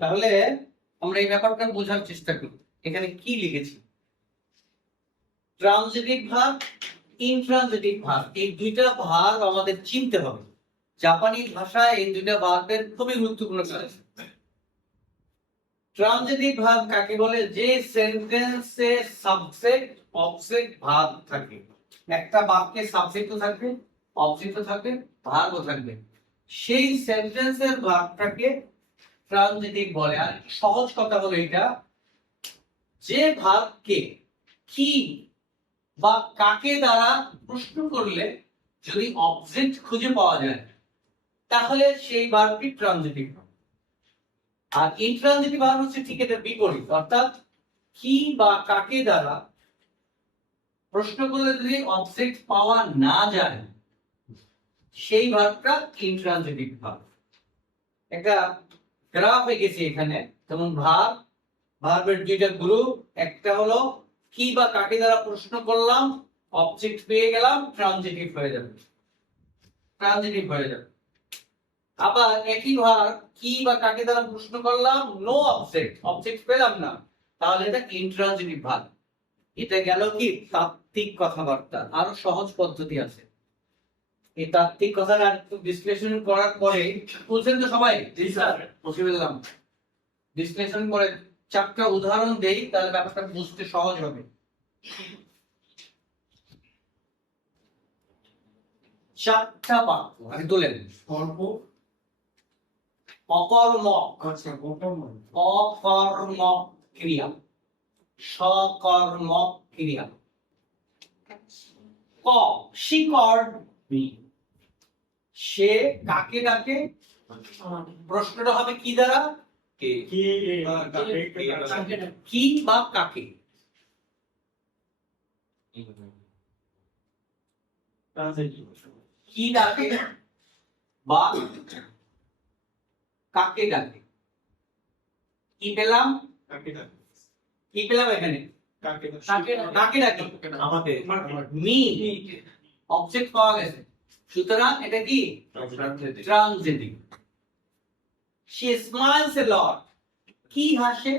তাহলে আমরা এই ব্যাপারটা বোঝার চেষ্টা করি। এখানে কি লিখেছি? ট্রানজিটিভ ভার্ব, ইনট্রানজিটিভ ভার্ব, এই দুইটা ভার্ব আমাদের চিনতে হবে। জাপানি ভাষায় এই দুইটা ভার্বের খুবই গুরুত্বপূর্ণ কাজ আছে। ট্রানজিটিভ ভার্ব কাকে বলে? যে সেন্টেন্সে সাবজেক্ট অবজেক্ট ভার্ব থাকে। একটা বাক্যে সাবজেক্টও থাকবে, অবজেক্টও থাকবে, ভার্বও থাকবে, সেই সেন্টেন্সের ভার্বটাকে ট্রানজিটিভ বলে। আর সহজ কথা হলো এটা, যে ভার্বকে কি বা কাকে দ্বারা প্রশ্ন করলে যদি অবজেক্ট খুঁজে পাওয়া যায় তাহলে সেই ভার্বটি ট্রানজিটিভ। আর ইনট্রানজিটিভ ভার্ব হচ্ছে ঠিক এটার বিপরীত, অর্থাৎ কি বা কাকে দ্বারা প্রশ্ন করলে যদি অবজেক্ট পাওয়া না যায় সেই ভার্বটা ইনট্রানজিটিভ ভার্ব। একটা গ্রাফ এঁকেছি এখানে, যেমন ভার্বের দুইটা গ্রুপ, একটা হলো কি বা কাকে দ্বারা প্রশ্ন করলাম, অবজেক্ট পেয়ে গেলাম, ট্রানজিটিভ হয়ে যাবে, ট্রানজিটিভ হয়ে যাবে। আবার একই ভার্ব কি বা কাকে দ্বারা প্রশ্ন করলাম, নো অবজেক্ট, অবজেক্ট পেলাম না, তাহলে এটা ইনট্রানজিটিভ ভার্ব। এটা গেল কি তাত্ত্বিক কথাবার্তা। আরো সহজ পদ্ধতি আছে। এই তাত্ত্বিক কথাটা একটু বিশ্লেষণ করার পরে, বুঝছেন তো সবাই? জি স্যার, বুঝে ফেললাম। বিশ্লেষণ করে চারটা উদাহরণ দেই, তাহলে ব্যাপারটা বুঝতে সহজ হবে। চারটা বাক্য আগে তোলেন। সর্ব অকর্মক, আচ্ছা অকর্ম অকর্মক ক্রিয়া, সকর্মক ক্রিয়া। ক, she called me, সে কাকে ডাকে? প্রশ্নটা হবে কি দ্বারা? কি কি বা কাকে? কি ডাকে বা কাকে ডাকে? কি পেলাম? কি পেলাম এখানে? কাকে ডাকে? আমাদের মি, অবজেক্ট পাওয়া গেছে, সুতরাং এটা কি transitive. she smiles a lot, কি হাসে?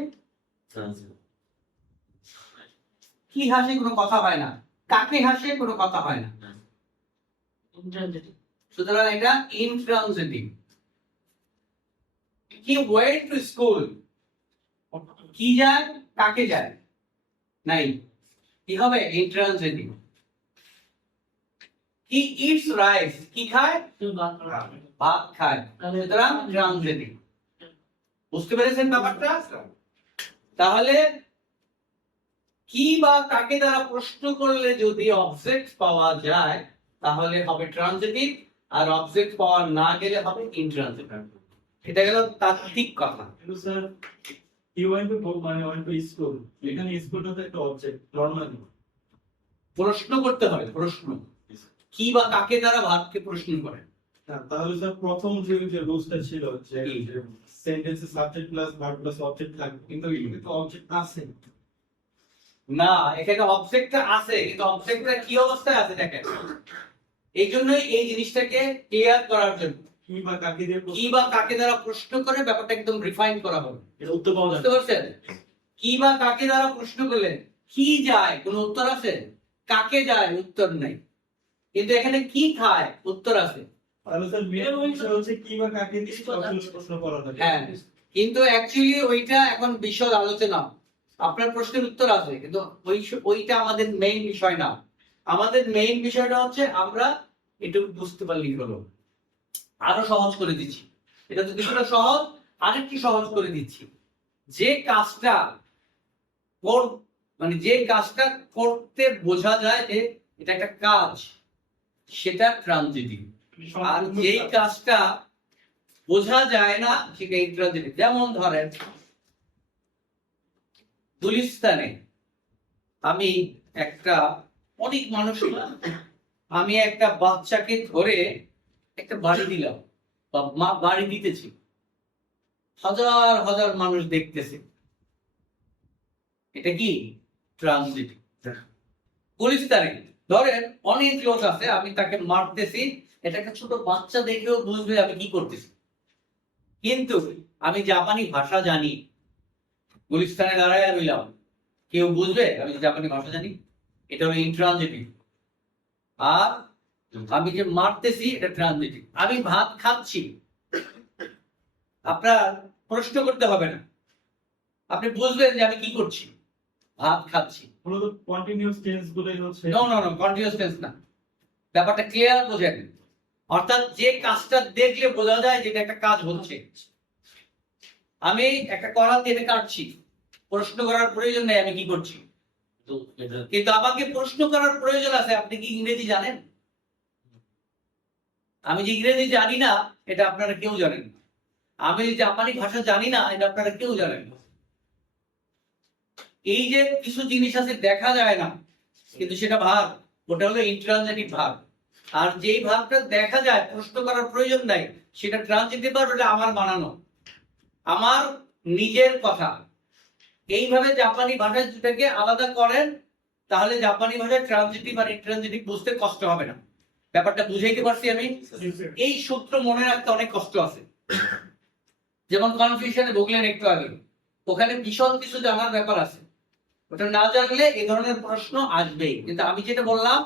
কি হাসে কোনো কথা হয় না, কাকে হাসে কোনো কথা হয় না, সুতরাং এটা intransitive. he went to school, কি যায় কাকে যায়? নাই, কি হবে? ইনট্রানজিটিভ। he eats rice, কি খায়? ভাত খায়, সুতরাং ট্রানজিটিভ। বুঝতে পেরেছেন ব্যাপারটা? তাহলে কি বা কাকে দ্বারা প্রশ্ন করলে যদি অবজেক্ট পাওয়া যায় তাহলে হবে ট্রানজিটিভ, আর অবজেক্ট পাওয়া না গেলে হবে ইনট্রানজিটিভ। এটা গেল তাত্ত্বিক কথা। স্যার he went to মানে went to school, এখানে স্কুলটা তো একটা অবজেক্ট নরমালি প্রশ্ন করতে হবে, প্রশ্ন কি বা কাকে দ্বারা ভাবকে প্রশ্ন করে। তাহলে স্যার প্রথম যে রুলসটা ছিল যে সেন্টেন্সে subject plus verb plus object থাকবে, কিন্তু এখানে তো অবজেক্ট আছে না, এখানে অবজেক্টটা আছে কিন্তু অবজেক্টটা কি অবস্থায় আছে দেখেন। এই জন্যই এই জিনিসটাকে ক্লিয়ার করার জন্য কি বা কাকে দিয়ে কি বা কাকে দ্বারা প্রশ্ন করে ব্যাপারটা একদম রিফাইন করা হবে। এটা উত্তর পাওয়া বুঝতে পারছেন? কি বা কাকে দ্বারা প্রশ্ন করলেন, কি যায় কোনো উত্তর আছে, কাকে যায় উত্তর নাই, কিন্তু এখানে কি খায় উত্তর আছে। তাহলে স্যার মেন বিষয় হচ্ছে কি বা কাকে দিয়ে সবগুলো প্রশ্ন করা থাকে। হ্যাঁ, কিন্তু অ্যাকচুয়ালি ওইটা এখন বিশদ আলোচনা। আপনার প্রশ্নের উত্তর আছে কিন্তু ওইটা আমাদের মেইন বিষয় না। আমাদের মেইন বিষয়টা হচ্ছে আমরা এটুকু বুঝতে পারলেই হলো। আরো সহজ করে দিচ্ছি, এটা তো কিছুটা সহজ, আরেকটু সহজ করে দিচ্ছি। যে কাজটা মানে যে কাজটা করতে বোঝা যায় যে এটা একটা কাজ, সেটা ট্রানজিটিভ। আর যে কাজটা বোঝা যায় না সেটা ইনট্রানজিটিভ। যেমন ধরেন গুলিস্তানে আমি একটা অনেক মানুষ, আমি একটা বাচ্চাকে ধরে একটা বাড়ি দিলাম বা বাড়ি দিতেছি, হাজার হাজার মানুষ দেখতেছে, এটা কি ট্রানজিটিভ। গুলিস্তানে ধরেন অনেক লোক আছে, আমি তাকে মারতেছি, এটা একটা ছোট বাচ্চা দেখেও বুঝবে আমি কি করতেছি, কিন্তু আমি জাপানি ভাষা জানি, গুলিস্তানে দাঁড়ায় রইলাম, কেউ বুঝবে আমি যে জাপানি ভাষা জানি? এটা হলো ইন্ট্রানজিটিভ। আর আমি যে মারতেছি এটা ট্রানজিটিভ। আমি ভাত খাচ্ছি, আপনার প্রশ্ন করতে হবে না, আপনি বুঝবেন যে আমি কি করছি, ভাত খাচ্ছি। মূলত কন্টিনিউয়াস টেন্স গুলোই হচ্ছে no no no, continuous tense না, ব্যাপারটা ক্লিয়ার বোঝেন। অর্থাৎ যে কাজটা দেখলে বোঝা যায় যেটা একটা কাজ হচ্ছে। আমি একটা করাত দিয়ে এটা কাটছি, প্রশ্ন করার প্রয়োজন নেই আমি কি করছি, কিন্তু আমাকে প্রশ্ন করার প্রয়োজন আছে, আপনি কি ইংরেজি জানেন? আমি যে ইংরেজি জানি না এটা আপনারা কেউ জানেন না, আমি যে জাপানি ভাষা জানি না এটা আপনারা কেউ জানেন না। এই যে কিছু জিনিস আছে দেখা যায় না কিন্তু সেটা ভাব, ওটা হলো ইন্ট্রানজিটিভ ভাব। আর যেই ভাবটা দেখা যায় প্রশ্ন করার প্রয়োজন নাই সেটা ট্রানজিটিভ ভাব, এটা আমার বানানো, আমার নিজের কথা। এইভাবে জাপানি ভাষায় দুটাকে আলাদা করেন, তাহলে জাপানি ভাষায় ট্রানজিটিভ আর ইন্ট্রানজিটিভ বুঝতে কষ্ট হবে না। ব্যাপারটা বুঝাইতে পারছি আমি? এই সূত্র মনে রাখতে অনেক কষ্ট আছে। যেমন কনফিউশনে ভুগলেন একটু আগে, ওখানে বিশদ কিছু জানার ব্যাপার আছে, ওটা না জানলে এই ধরনের প্রশ্ন আসবেই। কিন্তু আমি যেটা বললাম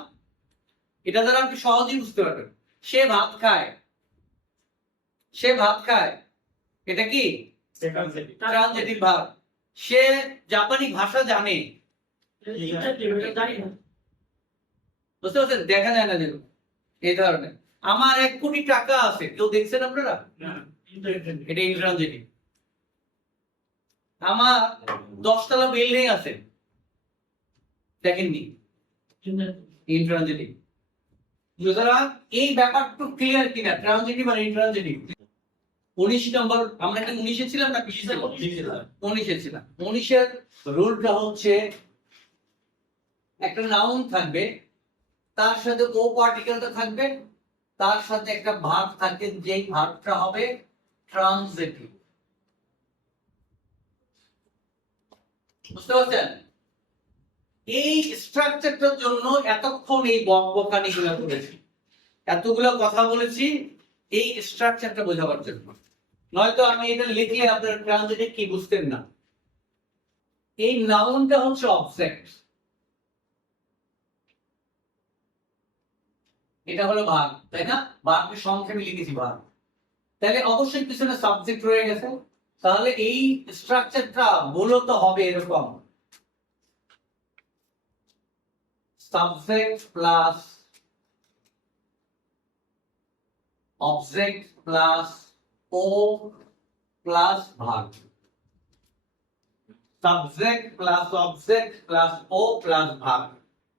এটা দ্বারা আপনি সহজেই বুঝতে পারবেন। সে ভাত খায়, সে ভাত খায়, এটা কি ট্রানজিটিভ ভাব। সে জাপানি ভাষা জানে, বুঝতে পারছেন? দেখা যায় না যেরকম এই ধরনের। আমার 1 কোটি টাকা আছে, কেউ দেখছেন আপনারা? এটা ইন্ট্রানজিটিভ। আমার 10 তলা বিল্ডিং আছে, দেখেননি, ইন্ট্রানজিটিভ। সুতরাং এই ব্যাপারটা ক্লিয়ার কিনা ট্রানজিটিভ আর ইন্ট্রানজিটিভ? 19 নম্বর, আমরা কি 19 ছিলাম না 20 ছিলাম? 19 ছিলাম। 19 রুলটা হচ্ছে একটা নাউন থাকবে, তার সাথে ও পার্টিকেলটা থাকবে, তার সাথে একটা ভার্ব থাকবে, যেই ভার্বটা হবে ট্রানজিটিভ। বুঝতে পারছেন? এই স্ট্রাকচারটার জন্য এতক্ষণ এই বকবকানিগুলো করেছি, এতগুলো কথা বলেছি এই স্ট্রাকচারটা বোঝাবার জন্য। নয়তো আমি এটা লিখলে আপনার ট্রানজিটিভ কি বুঝতেন না। এই নাউনটা হচ্ছে অবজেক্ট, এটা হলো ভাগ, তাই না? ভাগকে সংক্ষেপে লিখেছি ভাগ, তাহলে অবশ্যই পিছনে সাবজেক্ট রয়ে গেছে। তাহলে এই স্ট্রাকচারটা মূলত হবে এরকম, সাবজেক্ট প্লাস অবজেক্ট প্লাস ও প্লাস ভাগ, সাবজেক্ট প্লাস অবজেক্ট প্লাস ও প্লাস ভাগ।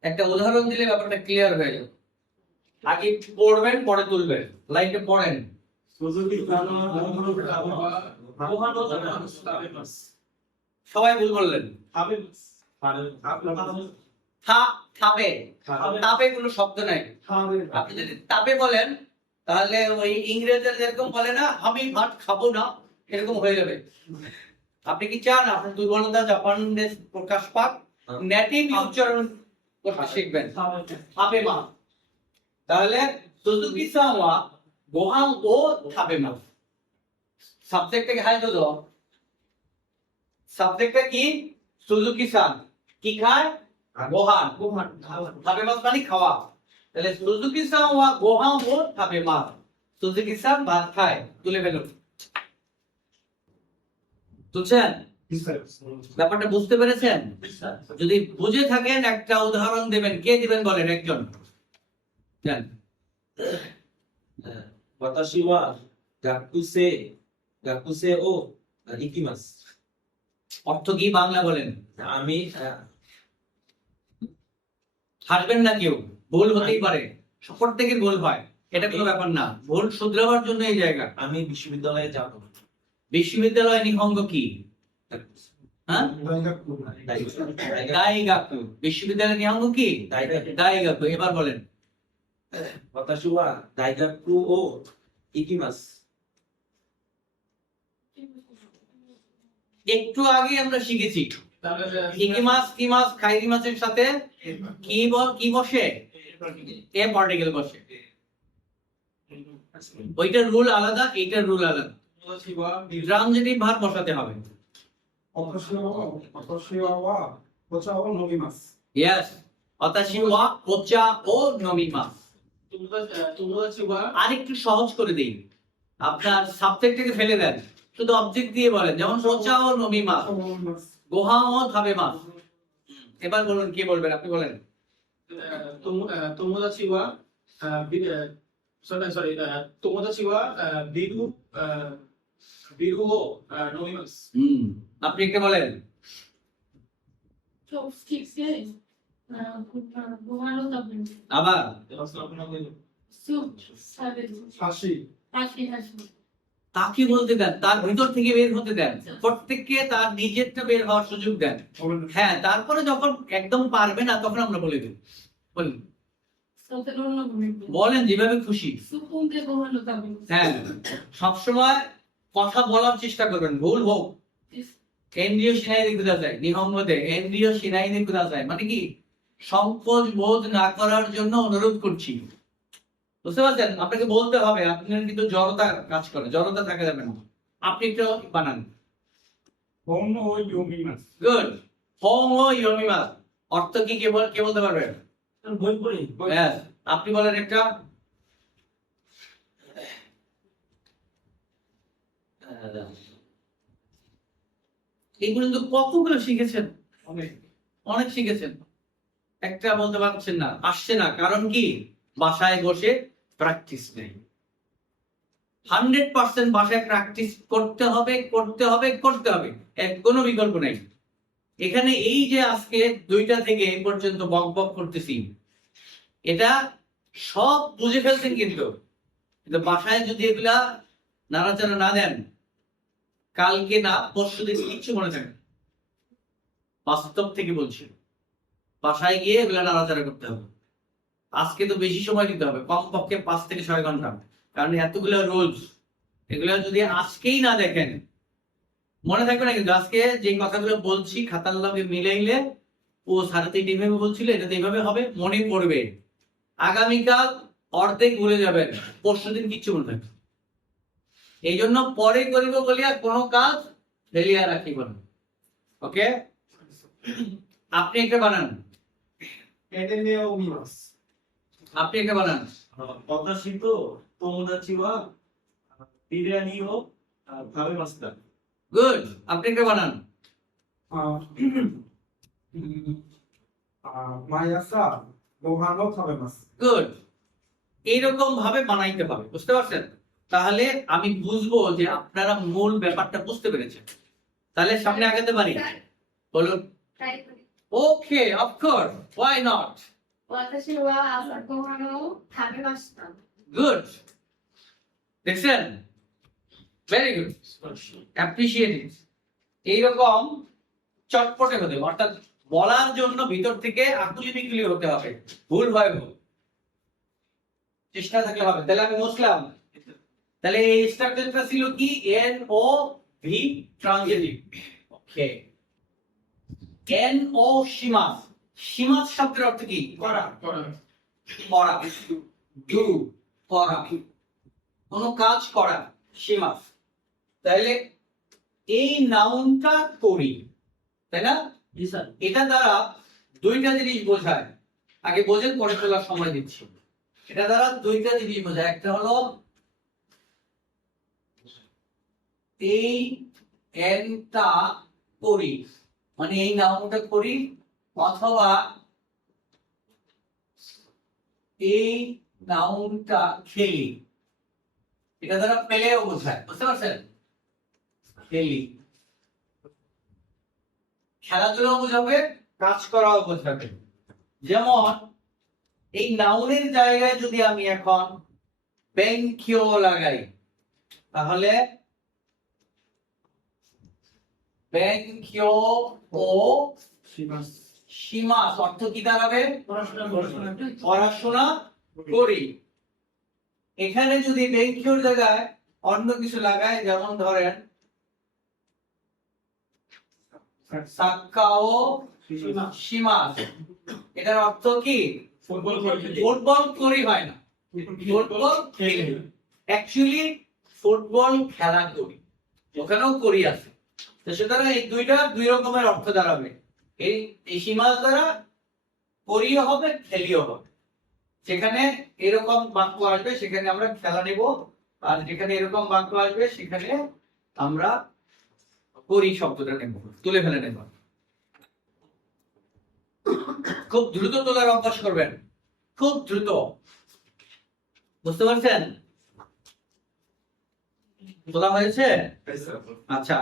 একটা উদাহরণ দিলে ব্যাপারটা ক্লিয়ার হয়ে যাবে। আগে পড়বেন পরে তুলবেন, লাইনটা পড়েন। সবাই ভুল বললেন। থাপে, তাপে কোনো শব্দ নাই। আপনি যদি তাপে বলেন তাহলে ওই ইংরেজরা যেরকম বলে না আমি ভাত খাবো না, এরকম হয়ে যাবে। আপনি কি চান আপনার দুর্বলতা জাপানে প্রকাশ পাক? নেটিভ উচ্চারণ করতে শিখবেন, থাপে মা। তাহলে সুজুকি সান ওয়া গোহান ও থাপে মা। সাবজেক্টটাকে হাই দাও, সাবজেক্টটা কি? সুজুকি সান কি খায়? গোহান। থাপে মাছ মানে খাওয়া। তাহলে সুজুকি সান ওয়া গোহান ও থাপে মা। সুজুকি সান ভাত খায়, তুলে ফেলুন। বুঝছেন? ব্যাপারটা বুঝতে পেরেছেন? যদি বুঝে থাকেন একটা উদাহরণ দেবেন, কে দিবেন বলেন একজন। জান 私は学生を行きます。 অর্থ কি বাংলা বলেন? আমি হাসবেন না কেউ, ভুল হতেই পারে, প্রত্যেকের ভুল হয়, এটা কোনো ব্যাপার না। ভুল শুধরাবার জন্য এই জায়গা। আমি বিশ্ববিদ্যালয়ে যাব। বিশ্ববিদ্যালয় নিহঙ্গ কি? হ্যাঁ, দাইগাকু। বিশ্ববিদ্যালয় নিহঙ্গ কি? দাইগাকু। এবার বলেন। 私は大学を行きます。 একটু আগে আমরা শিখেছি ইকিমাস কিমাস খাইরিমাসের সাথে কি বসে? এ পার্টিকেল বসে। ওইটার রুল আলাদা, এইটার রুল আলাদা। তোমোদাচিওয়া ট্রানজিটিভ ভার্ব বসাতে হবে। 私はお茶を飲みます ইয়েস, ওতাশি ওয়া ওচা ও নমিমাস। তোমোদাচিওয়া আরেকটু সহজ করে দিই, আপনার সাবজেক্টটাকে ফেলে দেন, শুধু অবজেক্ট দিয়ে বলেন, যেমন ওচা ও নমিমাস, 飲みます গোহা ও থাবেমাস। এবার বলুন, কি বলবেন, আপনি বলেন। 友達は友達はビールを飲みます আপনি একটা বলেন। চপস্টিক্সে ঘুমানো যাবে না। আবার স্যুপ সাবে 箸 হাসি হাসি তাকে বলতে দেন, তার ভিতর থেকে বের হতে দেন, প্রত্যেককে তার নিজেরটা বের হওয়ার সুযোগ দেন। হ্যাঁ, তারপরে যখন একদম পারবে না তখন আমরা বলে দিই, বলুন, সতেরোন্ন মিনিট বলেন যেভাবে খুশি। সুপুংকে ঘুমানো যাবে না। হ্যাঁ, সবসময় কথা বলার চেষ্টা করবেন, ভুল হোক। কেন্দ্রীয় সিনাই কুদাসাই, নিহঙ্গতে কেন্দ্রীয় সিনাই কুদাসাই মানে কি, সংকোচ বোধ না করার জন্য অনুরোধ করছি। বুঝতে পারছেন, আপনাকে বলতে হবে, আপনার কিন্তু জড়তা কাজ করে, জড়তা থাকা যাবে না। আপনি একটু বানান। 本を読みます গুড। হোম ও ইয়মিমাস অর্থ কি, কে বলতে পারবেন? বই পড়ি Yes, আপনি বলেন একটা। এই পর্যন্ত কতগুলো শিখেছেন? অনেক শিখেছেন, একটা বলতে পারছেন না, আসছে না, কারণ কি? বাসায় বসে প্র্যাকটিস নেই। 100% বাসায় প্র্যাকটিস করতে হবে, করতে হবে, করতে হবে, এর কোনো বিকল্প নেই। এখানে এই যে আজকে 2টা থেকে এই পর্যন্ত বক বক করতেছি, এটা সব বুঝে ফেলছেন, কিন্তু বাসায় যদি এগুলা নাড়াচাড়া না দেন, কালকে না পরশু দিন কিচ্ছু মনে থাকে না। বাস্তব থেকে বলছি, বাসায় গিয়ে এগুলা নাড়াচাড়া করতে হবে। আজকে তো বেশি সময় দিতে হবে, কমপক্ষে 5 থেকে 6 ঘন্টা, কারণ এতগুলো রুলস, এগুলো যদি আজকেই না দেখেন মনে থাকবে না। কিন্তু আজকে যে কথাগুলো বলছি খাতার লগে মিলাইলে, ও সাড়ে 3 এইভাবে বলছিল, এটা তো এইভাবে হবে, মনে পড়বে। আগামীকাল অর্ধেক ভুলে যাবেন, পরশু দিন কিচ্ছু মনে থাকবে। এই জন্য পরে করিব বলিয়া কোনো কাজ ফেলিয়া রাখিব না। ওকে, আপনি একটা বানান। エレメを見ます আপনি একটা বানান। 私と友達はビリヤニを食べました গুড, আপনি একটা বানান। 毎朝ご飯を食べます গুড, এইরকম ভাবে বানাইতে হবে, বুঝতে পারছেন? তাহলে আমি বুঝবো যে আপনারা মূল ব্যাপারটা বুঝতে পেরেছেন। তাহলে সামনে আগাতে পারি, বলুন। タイプ ওকে, অফকোর্স, ওয়াই নট। 私は朝ごはんを食べました。 গুড, দেখছেন? ভেরি গুড, অ্যাপ্রিশিয়েট ইট। এইরকম চটপটে হতে হবে, অর্থাৎ বলার জন্য ভিতর থেকে আকুলি বিকুলি হতে হবে, ভুল হয় ভুল, চেষ্টা থাকলে হবে। তাহলে আমি মুছলাম। তাহলে এই স্ট্রাকচারটা ছিল কি, এন ও ভি ট্রানজিটিভ। ওকে, এন ও সীমাস, সীমাস শব্দের অর্থ কি? করা করা, ডু, করা, কোন কাজ করা, সীমাস। তাহলে এই নাউনটা করি, তাই না? জি স্যার এটা দ্বারা 2টা জিনিস বোঝায়। আগে বোঝেন, পরে তোলার সময় দিচ্ছি। এটা দ্বারা 2টা জিনিস বোঝায়, একটা হলো এই এনটা করি, মানে এই নাউনটা করি, অথবা এই নাউনটা খেলি। এটা দ্বারা পেলেও বোঝায়, বুঝতে পারছেন? খেলি, খেলাধুলাও বোঝাবে, কাজ করাও বোঝাবে। যেমন এই নাউনের জায়গায় যদি আমি এখন বেনকিও লাগাই, তাহলে বেনকিও ও します সীমাস অর্থ কি দাঁড়াবে? পড়াশোনা পড়াশোনা করি। এখানে যদি বেনকিওর জায়গায় অন্য কিছু লাগাই, যেমন ধরেন সাক্কাও সীমাস, এটার অর্থ কি? ফুটবল করি হয় না, ফুটবল খেলি। অ্যাকচুয়ালি ফুটবল খেলা করি, ওখানেও করি আছে। তো সুতরাং এই দুইটা দুই রকমের অর্থ দাঁড়াবে। এই সীমাস দ্বারা করিও হবে, খেলিও হবে। যেখানে এরকম বাক্য আসবে সেখানে আমরা খেলা নেব, আর যেখানে এরকম বাক্য আসবে সেখানে আমরা করি শব্দটা নেব, তুলে ফেলে নেব। খুব দ্রুত তোলার অভ্যাস করবেন, খুব দ্রুত। বুঝতে পারছেন? তোলা হয়েছে? আচ্ছা,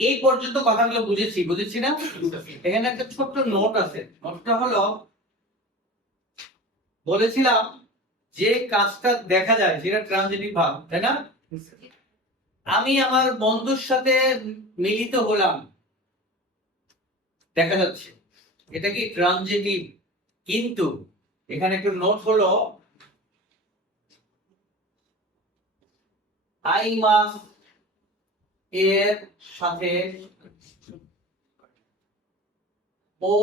এই পর্যন্ত কথাগুলো বুঝেছি না? এখানে একটা ছোট্ট নোট আছে। নোটটা হলো, বলেছিলাম যে কাজটা দেখা যায় সেটা ট্রানজিটিভ ভাব, তাই না? আমি আমার বন্ধুর সাথে মিলিত হলাম, দেখা যাচ্ছে এটা কি ট্রানজিটিভ। কিন্তু এখানে একটু নোট হলো, আই মাস্ট এর সাথে ও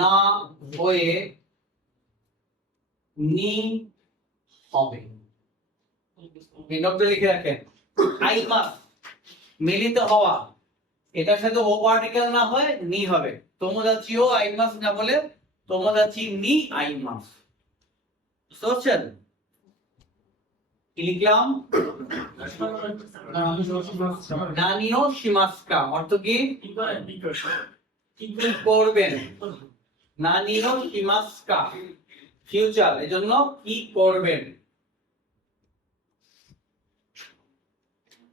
না হয়ে নি হবে। এই নোটটা লিখে রাখেন। আই মাস্ট মিলিত হওয়া, এটার সাথে ও পার্টিকেল না হয় নি হবে। তোমোদাচিও আই মাস্ট না বলে তোমোদাচি নি আই মাস্ট। বুঝতে পারছেন? কি লিখলাম? নানিও শিমাস্কা অর্থ কি? কি করবেন। নানিও শিমাস্কা ফিউচার, এজন্য কি করবেন।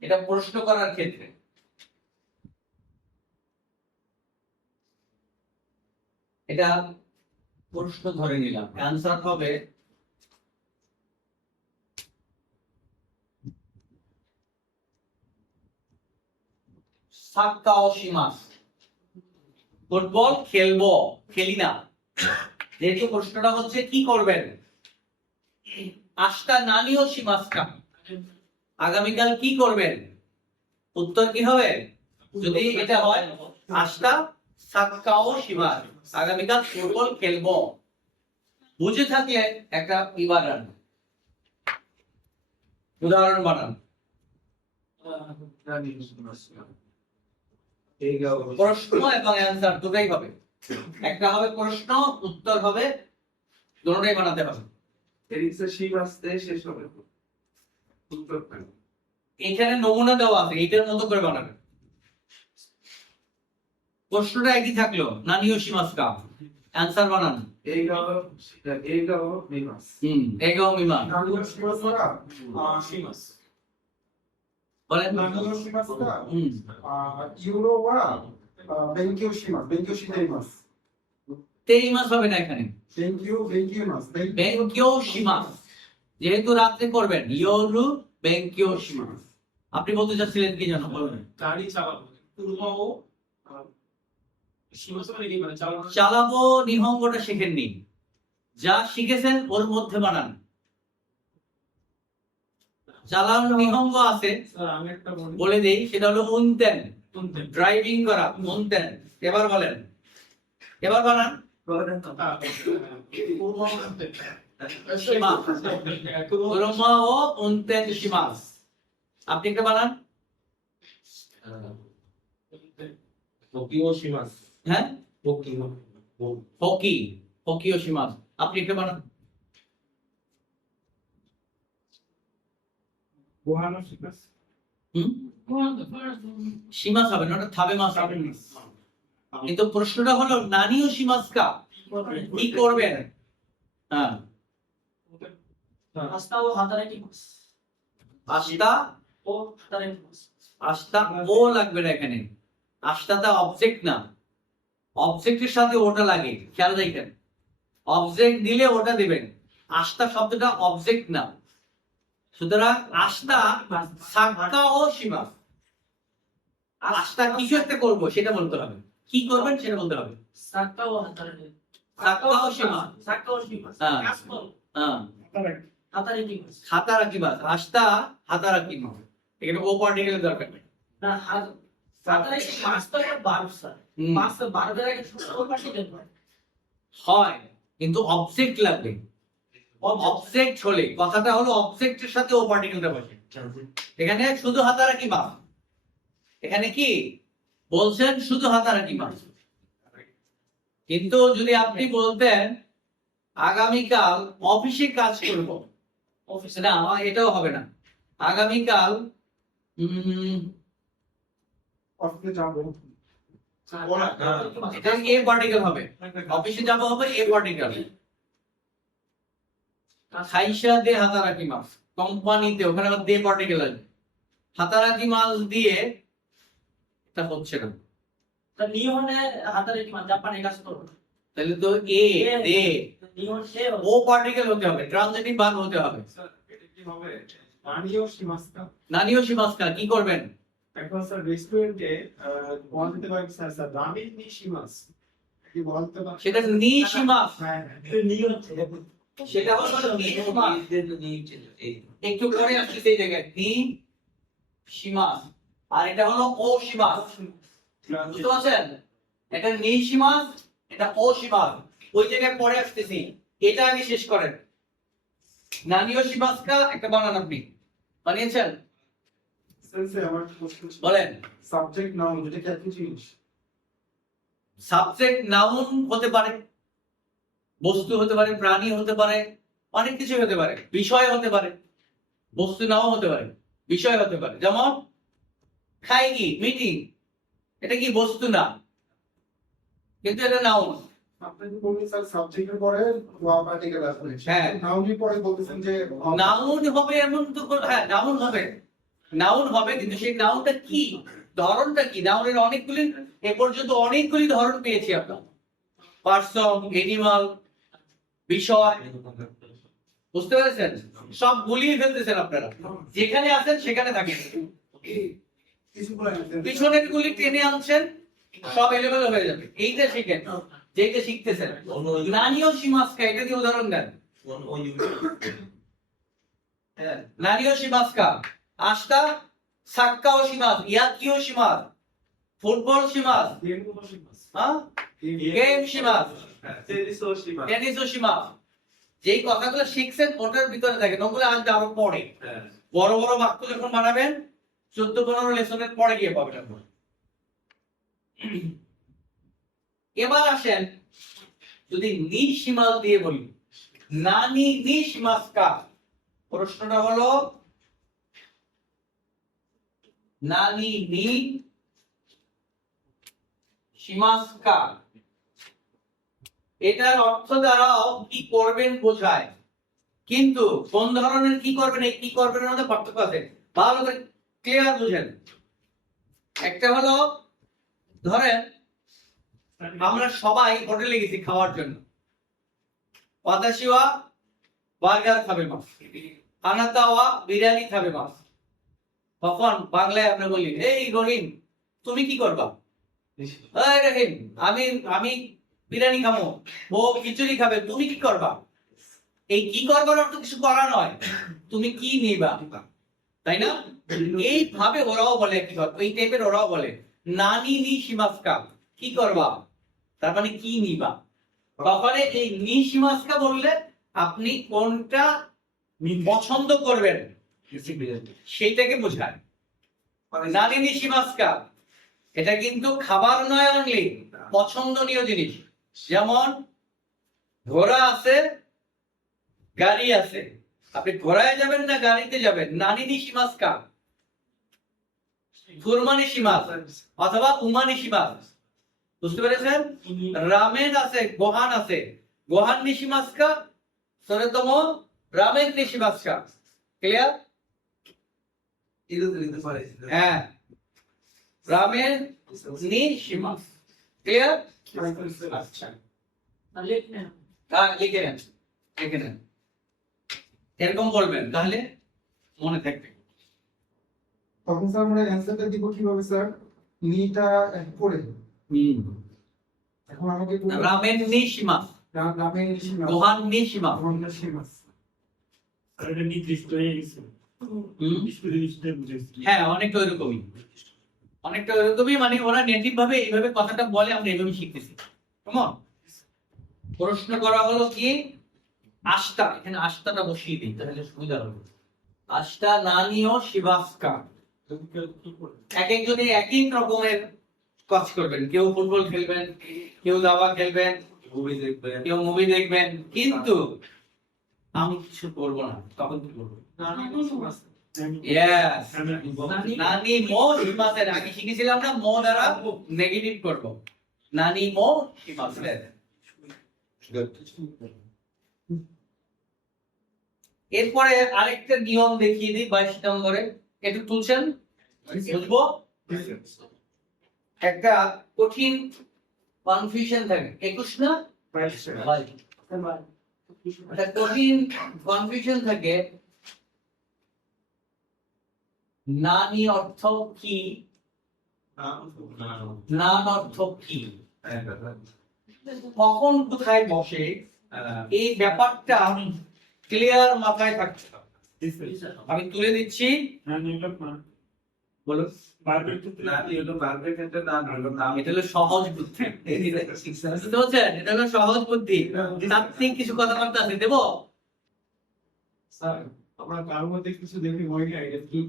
এটা প্রশ্ন করার ক্ষেত্রে। এটা প্রশ্ন ধরে নিলাম, অ্যান্সার হবে সাক্কাও শিমাস। ফুটবল খেলবো, খেলি না। যেহেতু প্রশ্নটা হচ্ছে কি করবেন, আজটা নানিও শিমাস্কা, আগামীকাল কি করবেন, উত্তর কি হবে? যদি এটা হয় আজটা সাক্কাও শিমাস, আগামীকাল ফুটবল খেলবো। বুঝে থাকলে একটা বানান, উদাহরণ বানান। প্রশ্ন এবং অ্যান্সার দুটাই হবে। একটা হবে প্রশ্ন, উত্তর হবে, দুটোই বানাতে হবে। এখানে নমুনা দেওয়া আছে, এইটার মতো করে বানাবেন। প্রশ্নটা একই থাকলো, নানিও শিমাস্কা, অ্যান্সার বানান। এগাও মিমা বলেন। তেইমাস হবে না এখানে, বেনকিও শিমাস। যেহেতু রাত্রে করবেন, ইয়োরু বেনকিও শিমাস। আপনি বলতে চাচ্ছিলেন কি জানো? বলবেন। গাড়ি চালাবো, চালাবো নিহঙ্গটা শিখেননি, যা শিখেছেন ওর মধ্যে বানান। চালানো নিহঙ্গ আছে, আমি একটা বলে দেই, সেটা হলো উনতেন, ড্রাইভিং করা, উনতেন। এবার বলেন, এবার বানান। কুরমা ও উনতেন শিমাস। আপনি একটা বানান। হ্যাঁ, হকি, হকি ও শিমাস। আপনি একটা বানান। শিমাস হবে না, ওটা থাবে মাস হবে। কিন্তু প্রশ্নটা হলো নানিও শিমাসকা, কি করবেন? হ্যাঁ, আস্তা ও লাগবে না এখানে। আস্তাটা অবজেক্ট না, অবজেক্টের সাথে ওটা লাগে, খেয়াল রাখবেন। অবজেক্ট দিলে ওটা দিবেন, আস্তা শব্দটা অবজেক্ট না। সুতরাং আস্তা সাক্কা ও সীমা, আস্তা কিছু একটা করবো সেটা বলতে হবে, কি করবেন সেটা বলতে হবে। সাক্কা ও সীমা, হাতারাকিমাস, আস্তা হাতারাকিমাস। এখানে ও পার্টিকেলের দরকার নেই। হয়, কিন্তু অবজেক্ট লাগবে। অবজেক্ট হলে, কথাটা হলো অবজেক্টের সাথে ও পার্টিকেলটা বসে। এখানে শুধু হাতারাকি মাস, এখানে কি বলছেন শুধু হাতারাকি মাস। কিন্তু যদি আপনি বলতেন আগামীকাল অফিসে কাজ করব, অফিসে না, এটাও হবে না। আগামীকাল অফিসে যাবো এটা এ পার্টিকেল হবে, অফিসে যাব হবে এ পার্টিকেল। খাইসা দে হাতারাকি মাস, কোম্পানিতে ওখানে আবার দে পার্টিকেল আছে, হাতারাকি মাস দিয়ে এটা হচ্ছে না। তা নিহনে হাতারাকি মাস জাপানে কাজ করবে, তাহলে তো এ দে নিহন সে ও পার্টিকেল হতে হবে, ট্রানজিটিভ ভার্ব হতে হবে। কি হবে নানিও শিমাস্তা নানিও শিমাস্কা কি করবেন? এখন স্যার রেস্টুরেন্টে বলতে পারি স্যার স্যার রামেন নি শিমাস কি বলতে পারি সেটা নি শিমাস, হ্যাঁ নিহন সেটা হলো নি শিমাস। একটু পরে আসছে সেই জায়গায় নি শিমাস, আর এটা হলো ও শিমাস। বুঝতে পারছেন? এটা নি শিমাস, এটা ও শিমাস, ওই জায়গায় পরে আসতেছি, এটা আগে শেষ করেন। নানিও শিমাসকা একটা বানান আপনি বানিয়েছেন, স্যার আমার কোশ্চেন বলেন। সাবজেক্ট নাউন যেটা কি একই জিনিস সাবজেক্ট নাউন হতে পারে, বস্তু হতে পারে, প্রাণী হতে পারে, অনেক কিছু হতে পারে, বিষয় হতে পারে, বস্তু নাও হতে পারে, বিষয় হতে পারে। যেমন খাই কি মিটিং, এটা কি বস্তু না, কিন্তু এটা নাউন। আপনি যে বললেন স্যার সাবজেক্টের পরে পার্টিকেল আসবে হ্যাঁ। নাউনের পরে বলতেছেন যে নাউন হবে এমন তো হ্যাঁ নাউন হবে, নাউন হবে, কিন্তু সেই নাউনটা কি, ধরনটা কি? নাউনের অনেকগুলি, এ পর্যন্ত অনেকগুলি ধরন পেয়েছি আমরা, পারসন, এনিমাল, বিষয়। বুঝতে পেরেছেন? সব গুলিয়ে ফেলতেছেন আপনারা, যেখানে আছেন সেখানে থাকেন, কিছু বলেন পিছনের গুলি টেনে আনছেন, সব এলোমেলো হয়ে যাবে। এইটা শিখেন, যেটা শিখতেছেন। নানিও শিমাস্কা, এটা দিয়ে উদাহরণ দেন। নানিও শিমাস্কা, আস্তা সাক্কাও শিমাস, ইয়াকিও শিমাস, ফুটবল শিমাস, হ্যাঁ গেম শিমাস, টেনিসও শিমাস। যেই কথাগুলো শিখছেন ওটার ভিতরে থাকেন, ওগুলো আসবে আরো পরে। বড় বড় বাক্য যখন বানাবেন 14-15 লেসনের পরে গিয়ে পাবেন আপনারা। এবার আসেন যদি নিশিমাল দিয়ে বলি, নানি নিশিমাস্কা, প্রশ্নটা হলো নানি নি শিমাস্কা, এটার অর্থ দ্বারাও কি করবেন বোঝায়, কিন্তু কোন ধরনের কি করবেন, এই কি করবেন মধ্যে পার্থক্য আছে, ভালো করে ক্লিয়ার বুঝেন। একটা হলো ধরেন আমরা সবাই হোটেলে গেছি খাওয়ার জন্য, ওয়াতাশিওয়া বার্গার খাবে মাস, আনাতাওয়া বিরিয়ানি খাবে মাস। তখন বাংলায় আমরা বলি, এই রহিম তুমি কি করবা? এই রহিম আমি আমি বিরিয়ানি খাবো, ও খিচুড়ি খাবে, তুমি কি করবা? এই কি করবার অর্থ কিছু করা নয়, তুমি কি নিবা, তাই না? এইভাবে ওরাও বলে, কি এই টাইপের ওরাও বলে নানি নি শিমাস্কা, কি করবা, তার মানে কি নিবা। তখন এই নি শিমাস্কা বললে আপনি কোনটা পছন্দ করবেন সেইটাকে বোঝায়। নানি নি শিমাস্কা এটা কিন্তু খাবার নয়, অনলি পছন্দনীয় জিনিস। যেমন ঘোড়া আছে, গাড়ি আছে, আপনি ঘোড়ায় যাবেন না গাড়িতে যাবেন, নানি নি শিমাস্কা, ফুরমানি শিমাস অথবা উমানি শিমাস। বুঝতে পেরেছেন? রামেন আছে, গোহান আছে, গোহান নিশিমাস্কা, সরেতম রামেন নিশিমাস্কা। ক্লিয়ার? হ্যাঁ, রামেন নিশিমাস। ক্লিয়ার? আচ্ছা, লিখে নেন, লিখে নেন, এরকম বলবেন, তাহলে মনে থাকবে। তখন স্যার আমরা অ্যানসারটা দিব কিভাবে স্যার নিটা পড়ে এখন আমাকে রামেন নিশিমাস, রামেন গোহান নিশিমাস। শিমাস আর এটা নির্দিষ্ট হয়ে গেছে, নির্দিষ্ট জিনিসটা বুঝেছি। হ্যাঁ, অনেকটা ওইরকমই, অনেকটা ওইরকমই, মানে ওরা নেটিভ ভাবে এইভাবে কথাটা বলে, আমরা এইভাবে শিখতেছি। কেমন? প্রশ্ন করা হলো কি আস্তা, এখানে আস্তাটা বসিয়ে দিই তাহলে সুবিধা হবে। আষ্টা নানি ও শিবাস্কা। এক একজনে এক এক রকমের কাজ করবেন, কেউ ফুটবল খেলবেন, কেউ দাবা খেলবেন, মুভি দেখবেন। কেউ মুভি দেখবেন, কিন্তু আমি কিছু করবো না। তখন কি করবো? Yes. নানি মো শিমাসেন। আগে শিখেছিলাম না, মো দ্বারা নেগেটিভ করব। নানি মো শিমাসেন। এরপরে আরেকটা নিয়ম দেখিয়ে দিই 22 নম্বরে। একটু তুলছেন, বুঝবো। একটা কঠিন কনফিউশন থাকে। 21 না? 22। একটা কঠিন কনফিউশন থাকে, নানি অর্থ কি, নান অর্থ কি, কখন কোথায় বসে, এই ব্যাপারটা ক্লিয়ার মাথায় থাকতে হবে। আমি তুলে দিচ্ছি, বলুন। এটা হলো সহজ বুদ্ধি। বুঝতে পারছেন? এটা হলো সহজ বুদ্ধি। তাত্ত্বিক কিছু কথাবার্তা আছে, দেবো? স্যার, আমরা কারোর মধ্যে কিছু দেখি বই না, এটা কি?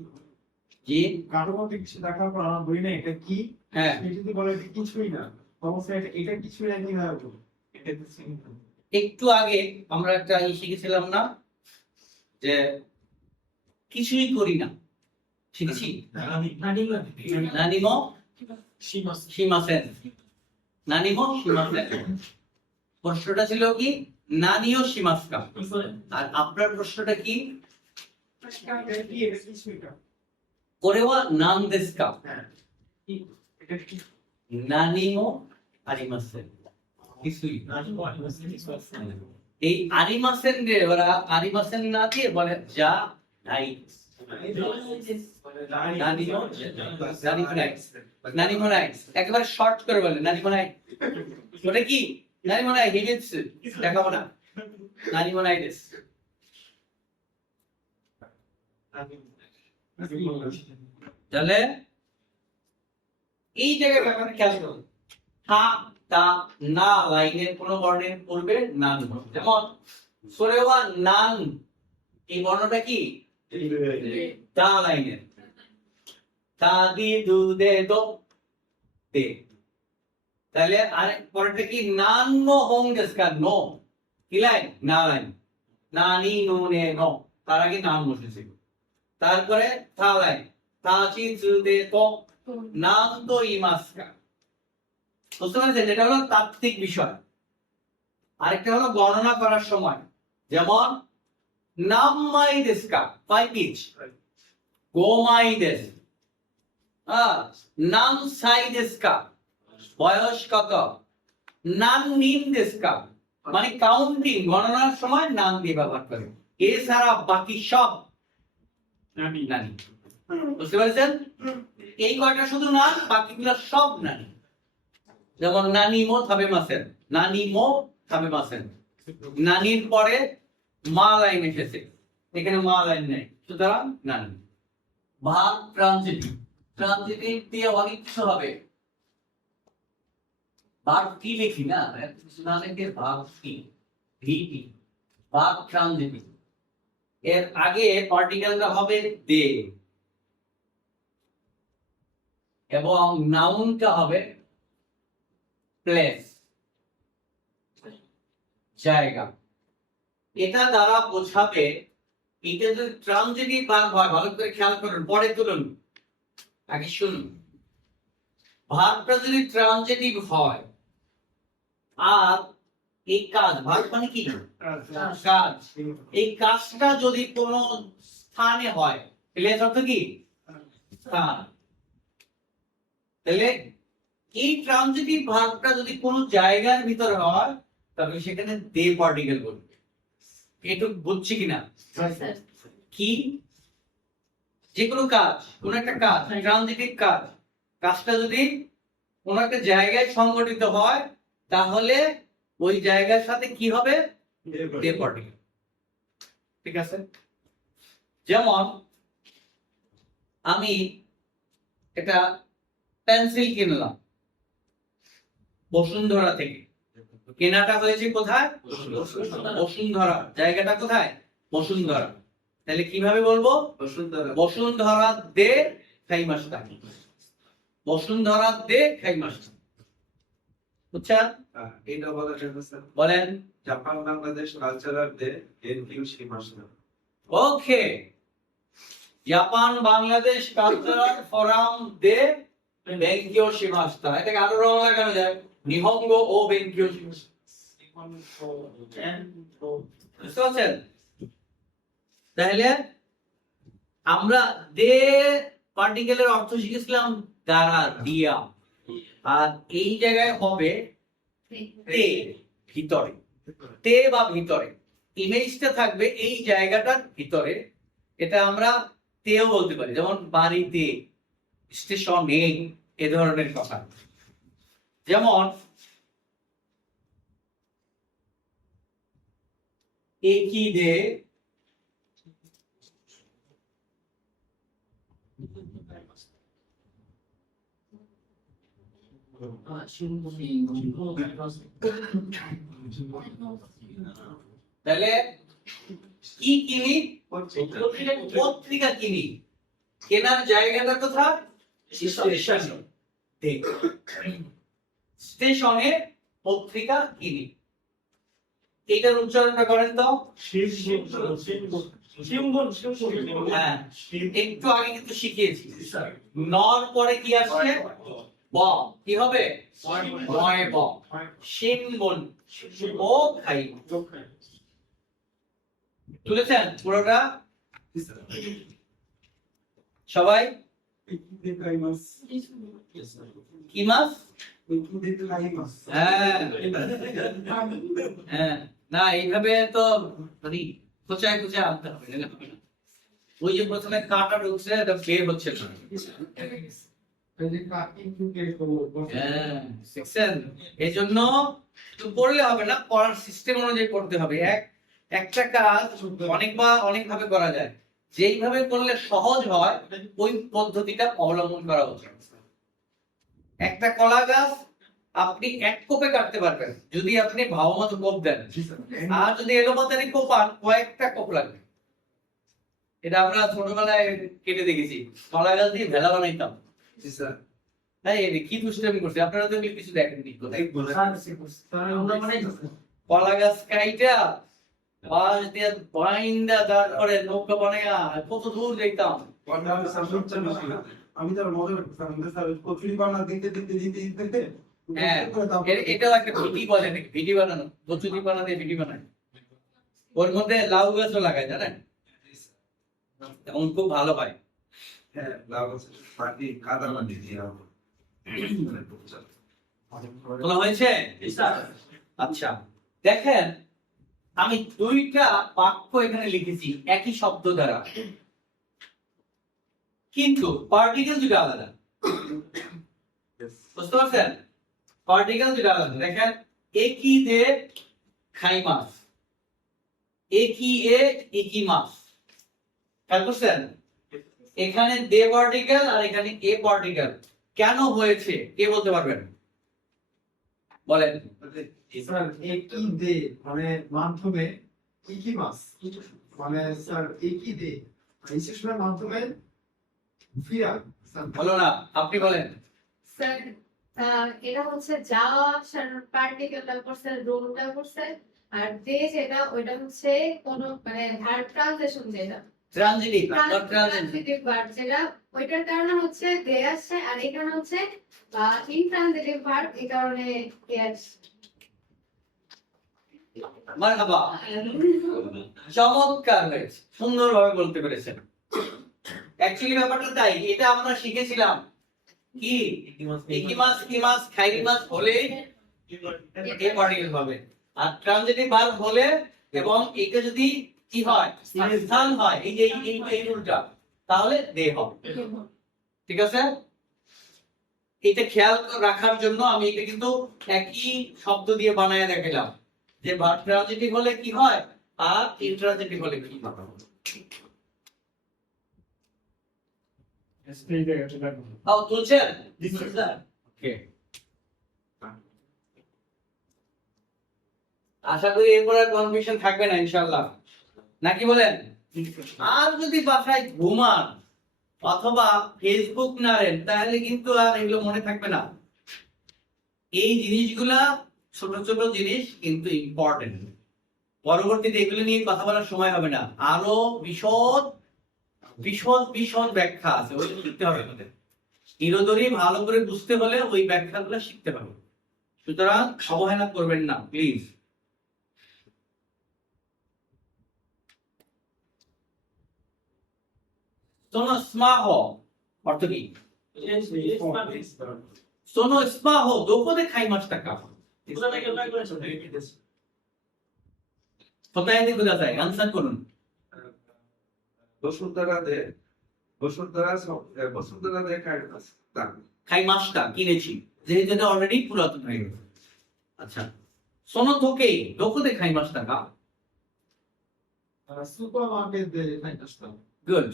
জি, কারোর মধ্যে কিছু দেখার পর আমার বই না, এটা কি? হ্যাঁ। সে যদি বলে এটা কিছুই না, অবশ্যই এটা কিছুই না, কিভাবে বলবো? এটা তো simple। একটু আগে আমরা একটা শিখেছিলাম না, যে কিছুই করি না, শিখেছি। নানিমো শিমাসেন। নানিমো শিমাসেন। প্রশ্নটা ছিল কি, নানিও শিমাসকা। আর আপনার প্রশ্নটা কি, এটা কি? এটা কিছুই না। কোরেওয়া নান দেস্কা। হ্যাঁ। কি? এটা কি? নানিমো আরিমাসেন। কিছুই। এই আরিমাসেন রে ওরা আরিমাসেন না দিয়ে বলে যা নাই। নানিমো নানিমো নাই। একেবারে শর্ট করে বলে নানিমো নাই। ওটা কি? নানিমো নাই হিমিটস দেখাবো না। নানিমো নাই দেস। তাহলে এই জায়গায় ব্যাপারটা খেয়াল করুন। হা তা না লাইনের কোন বর্ণের পূর্বে নান বসে। যেমন সোরেওয়া নান, এই বর্ণটা কি? তা লাইনের। তা দি দু দে দো দে। তাহলে আরেক পরেরটা কি? নান নো হোং দেস্কা। নো কি লাইন? না লাইন। নানি নো নে নো, তার আগে নাম বসেছিল। তারপরে তা লাইন। তা চি জু দে তো নাম তো ইমাস্কা। বুঝতে পারছেন? এটা হলো তাত্ত্বিক বিষয়। আরেকটা হলো গণনা করার সময়, যেমন নাম মাই দেস্কা 5 ইঞ্চ, গো মাই দেস, নাম সাই দেস্কা বয়স কত, নাম নিম দেস্কা মানে কাউন্টিং, গণনার সময় নাম দিয়ে ব্যবহার করে। এছাড়া বাকি সব নানি। বুঝতে পারছেন? এই কয়টা শুধু না, বাকিগুলো সব নানি। যেমন নানি মো থাবে মাসেন, নানি মো থাবে মাসেন। নানির পরে মা লাইন এসেছে, এখানে মা লাইন নেই, সুতরাং নানি। ভাগ ট্রানজিটিভ। ট্রানজিটিভ দিয়ে অনেক কিছু হবে। ভাগ কি লিখি না, না লিখে ভাগ কি, ভিটি। ভাগ ট্রানজিটিভ। এর আগে পার্টিকেলটা হবে দে, এবং নাউনটা হবে প্লেস, জায়গা। এটা দ্বারা বোঝাবে, এটা যদি ট্রানজিটিভ ভাগ হয়, ভালো করে খেয়াল করুন, পরে তুলুন, আগে শুনুন। ভাগটা যদি ট্রানজিটিভ হয়, আর এই কাজ, ভাগ মানে কি? কাজ। এই কাজটা যদি কোনো স্থানে হয়, প্লেস অর্থ কি? স্থান। তাহলে এই ট্রানজিটিভ ভাগটা যদি কোনো জায়গার ভিতরে হয়, তবে সেখানে দে পার্টিকেল বলবে। একটু বুঝছি কিনা? কি? যে কোনো কাজ, কোন একটা কাজ, ট্রানজিটিভ কাজ, কাজটা যদি কোন একটা জায়গায় সংগঠিত হয়, তাহলে ওই জায়গার সাথে কি হবে? দে পার্টিকেল। ঠিক আছে? যেমন আমি একটা পেন্সিল কিনলাম বসুন্ধরা থেকে। কেনাটা হয়েছে কোথায়? বসুন্ধরা। জায়গাটা কোথায়? বসুন্ধরা। তাহলে কিভাবে বলবো? বসুন্ধরা দে খাইমাস্তা, বসুন্ধরা দে খাইমাস্তা। বুঝছেন? এটা বলা যাবে স্যার, বলেন। Japan Bangladesh cultural day এনকিউ শিমাশনা। ওকে, জাপান বাংলাদেশ কালচারাল ফোরাম দে বেঙ্কিও শিমাস্তা। এটাকে আরো রং লাগানো যায়, নিহঙ্গো ও বেঙ্কিও শিমাস্তা। বুঝতে পারছেন? তাহলে আমরা দে পার্টিকেলের অর্থ শিখেছিলাম দ্বারা, দিয়া, আর এই জায়গায় হবে তে, ভিতরে, তে বা ভিতরে। ইমেজটা থাকবে এই জায়গাটার ভিতরে। এটা আমরা তেও বলতে পারি, যেমন বাড়িতে, স্টেশনে, এ ধরনের কথা। যেমন একই দে তাহলে কি কিনি? পত্রিকা কিনি। কেনার জায়গাটা কোথায়? স্টেশনে পত্রিকা কিনি। এটার উচ্চারণটা করেন তো। হ্যাঁ, একটু আগে কিন্তু শিখিয়েছি। নর পরে কি আসছে? ব। কি হবে? ময় ব। শিনবন ও খাই। তুলেছেন পুরোটা সবাই? কি মাছ? হ্যাঁ হ্যাঁ, না এইভাবে তো মানে খোঁচায় খোঁচায় আনতে হবে, নাহলে হবে না। ওই যে প্রথমে কাটা ঢুকছে, এটা বের হচ্ছে না। হ্যাঁ, দেখছেন? এই জন্য তো পড়লে হবে না, পড়ার সিস্টেম অনুযায়ী পড়তে হবে। একটা কাজ অনেক ভাবে করা যায়, যেইভাবে করলে সহজ হয় ওই পদ্ধতিটা অবলম্বন করা উচিত। একটা কলা গাছ আপনি এক কোপে কাটতে পারবেন যদি আপনি ভাবমতো কোপ দেন, আর যদি এলোপাতারি কোপান কয়েকটা কোপ লাগবে। এটা আমরা ছোটবেলায় কেটে দেখেছি, কলা গাছ দিয়ে ভেলা বানাইতাম। তাই কি দুষ্টামি করছে, আপনারা তো কিছু দেখেননি। কলা গাছ কাইটা বাঁশ দিয়ে বাইন্দা তারপরে নৌকা বানাইয়া কত দূর যাইতাম। আমি তো মজা করতাম, স্যার কচুরি বানা দিতে দিতে দিতে দিতে। হ্যাঁ, এটাও একটা ভিডি বলে, ভিডি বানানো, কচুরি বানা দিয়ে ভিডি বানায়। ওর মধ্যে লাউ গাছও লাগায়, জানেন? এবং খুব ভালো হয়। হ্যাঁ, লাউ গাছের মাটি, কাদা মাটি দিয়ে তোলা হয়েছে? আচ্ছা, দেখেন আমি দুইটা বাক্য এখানে লিখেছি একই শব্দ দ্বারা, কিন্তু পার্টিকেল দুটো আলাদা। বুঝতে পারছেন? পার্টিকেল দুটো আলাদা। দেখেন, একই দে খাই মাছ, একই মাছ। খেয়াল করছেন? এখানে দে পার্টিকেল আর এখানে এ পার্টিকেল। কেন হয়েছে কে বলতে পারবেন? বলেন। স্যার একই দে মানে মাধ্যমে একই মাস, মানে স্যার একই দে বিশেষণের মাধ্যমে ফিরা স্যার। বলো না, আপনি বলেন। স্যার এটা হচ্ছে যা পার্টিকেলটা করছে, রোলটা করছে, আর দে যেটা ওইটা হচ্ছে কোন মানে ভার্ব ট্রানজিশন, যেটা ট্রানজিটিভ ট্রানজিটিভ ভার্ব, যেটা ওইটার কারণে হচ্ছে দে আসছে, আর এই কারণে হচ্ছে ইনট্রানজিটিভ ভার্ব, এই কারণে দে আসছে। মারহাবা, চমৎকার হয়েছে, সুন্দরভাবে বলতে পেরেছেন। অ্যাকচুয়ালি ব্যাপারটা তাই, এটা আমরা শিখেছিলাম কি একই মাছ কি মাছ খাইরি মাছ হলে এ পার্টিকেল হবে, আর ট্রানজিটিভ ভার্ব হলে এবং এটা যদি কি হয় স্থান হয়, এই যে এই রুলটা, তাহলে দে হবে। ঠিক আছে? এটা খেয়াল রাখার জন্য আমি এটা কিন্তু একই শব্দ দিয়ে বানায় দেখালাম যে ভার্ব ট্রানজিটিভ হলে কি হয় আর ইন্ট্রানজিটিভ হলে কি হয়। তুলছেন? ওকে, আশা করি এরপর আর কনফিউশন থাকবে না ইনশাআল্লাহ, নাকি বলেন? আর যদি বাসায় ঘুমান অথবা ফেসবুক নাড়েন তাহলে কিন্তু আর এগুলো মনে থাকবে না। এই জিনিসগুলা ছোট ছোট জিনিস কিন্তু ইম্পর্টেন্ট। পরবর্তীতে এগুলো নিয়ে কথা বলার সময় হবে না, আরো বিশদ বিশদ বিশদ ব্যাখ্যা আছে, ওইগুলো শিখতে হবে আমাদের। হিরোদরি ভালো করে বুঝতে হলে ওই ব্যাখ্যাগুলো শিখতে হবে। সুতরাং অবহেলা করবেন না প্লিজ। শোনো স্মাহ অর্থ কি? শোনো স্মাহ দোকোদে খাইমাশিতা কা? কোথায় থেকে কোথায় আনসার করুন। বসুন্ধরা দে খাইমাশিতা কিনেছি, যেহেতু এটা অলরেডি পুরাতন হয়ে গেছে। আচ্ছা, শোনো তোকে দোকোদে খাইমাশিতা কা? সুপারমার্কেট দে খাইমাশিতা। গুড।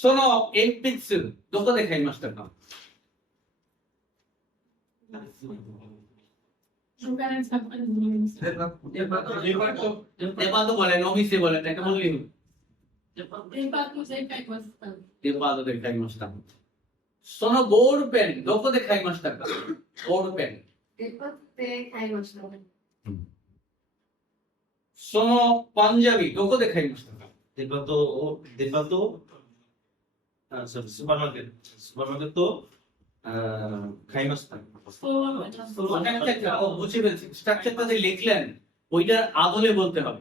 শোনো এনপিৎসু দোকোদে খাইমাশিতা কা? দেবাদো বলেন, অমিসে বলেন, এটা বললি দেবাদো দে খাইমাশিতা। শোনো বোর্ড পেন দোকোদে খাইমাশিতা কা? Board pen. শোনো পাঞ্জাবি দোকোদে খাইমাশিতা কা? সুপারমার্কেট তো খাইমাশিতা। ও বুঝে ফেলছি, স্ট্রাকচারটা যে লিখলেন ওইটার আদলে বলতে হবে।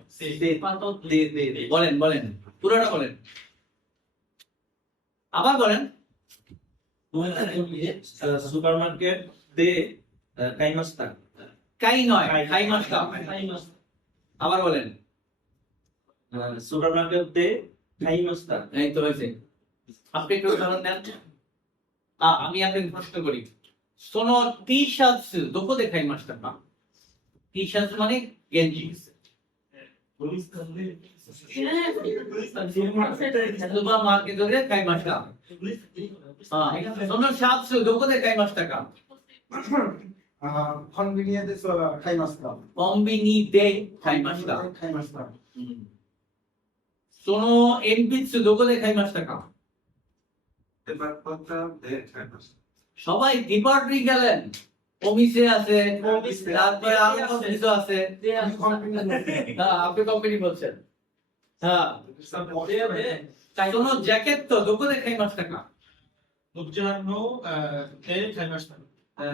বলেন বলেন, পুরোটা বলেন, আবার বলেন। সুপারমার্কেট দে খাইমাশিতা। কাই নয়, খাইমাশিতা। আবার বলেন। সুপারমার্কেট দে খাইমাশিতা। এই তো হয়েছে। আপনি একটু উদাহরণ দেন। আমি আপনাকে প্রশ্ন করি, শোনো টি শার্টস দোকোদে খাইমাশিতা কা? টি শার্টস মানে গেঞ্জি। সুপার মার্কেটে খাইমাশিতা। শোনো শার্টস দোকোদে খাইমাশিতা কা? কনভিনিয়েন্টে খাইমাশিতা। কম্বিনি দে খাইমাশিতা। খাইমাশিতা। শোনো এনপিৎসু দোকোদে খাইমাশিতা কা? সবাই ডিপার্টরি গেলেন, অফিসে আছে, তারপরে আরো কত কিছু আছে। আপনি কোম্পানি বলছেন। হ্যাঁ, শোনো জ্যাকেট তো দোকোদে খাইমাশিতা কা?